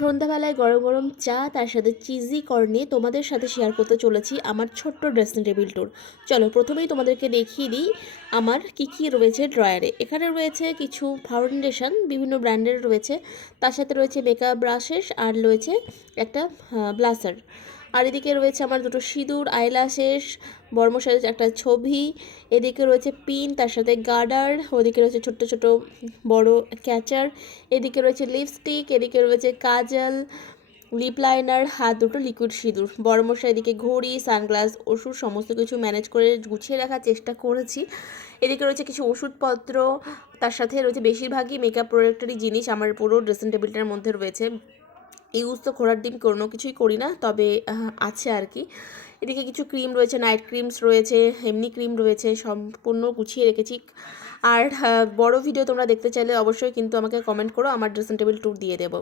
সন্ধ্যাবেলায় গরম গরম চা তার সাথে চিজি কর্নে তোমাদের সাথে শেয়ার করতে চলেছি আমার ছোট্ট ড্রেসিং টেবিল ট্যুর। চলো প্রথমেই তোমাদেরকে দেখিয়ে দিই আমার কি কি রয়েছে ড্রয়ারে। এখানে রয়েছে কিছু ফাউন্ডেশন বিভিন্ন ব্র্যান্ডের রয়েছে, তার সাথে রয়েছে মেকআপ ব্রাশেস আর রয়েছে একটা ব্লাসার। আর এদিকে রয়েছে আমার দুটো সিঁদুর, আইল্যাশেস, বর্মশাইয়ের একটা ছবি, এদিকে রয়েছে পিন তার সাথে গার্ডার, ওদিকে রয়েছে ছোট্ট ছোট বড় ক্যাচার, এদিকে রয়েছে লিপস্টিক, এদিকে রয়েছে কাজল, লিপ লাইনার, হাত দুটো লিকুইড সিঁদুর, বড়মশা এদিকে ঘড়ি, সানগ্লাস, ওষুধ সমস্ত কিছু ম্যানেজ করে গুছিয়ে রাখার চেষ্টা করেছি। এদিকে রয়েছে কিছু ওষুধপত্র, তার সাথে রয়েছে বেশিরভাগই মেকআপ প্রোডাক্টেরই জিনিস আমার পুরো ড্রেসিং টেবিলটার মধ্যে রয়েছে। ইউজ তো ঘোড়ার ডিম কোনো কিছুই করি না, তবে আছে আর কি। এদিকে কিছু ক্রিম রয়েছে, নাইট ক্রিমস রয়েছে, এমনি ক্রিম রয়েছে, সম্পূর্ণ গুছিয়ে রেখেছি। আর বড় ভিডিও তোমরা দেখতে চাইলে অবশ্যই কিন্তু আমাকে কমেন্ট করো, আমার ড্রেসিং টেবিল ট্যুর দিয়ে দেবো।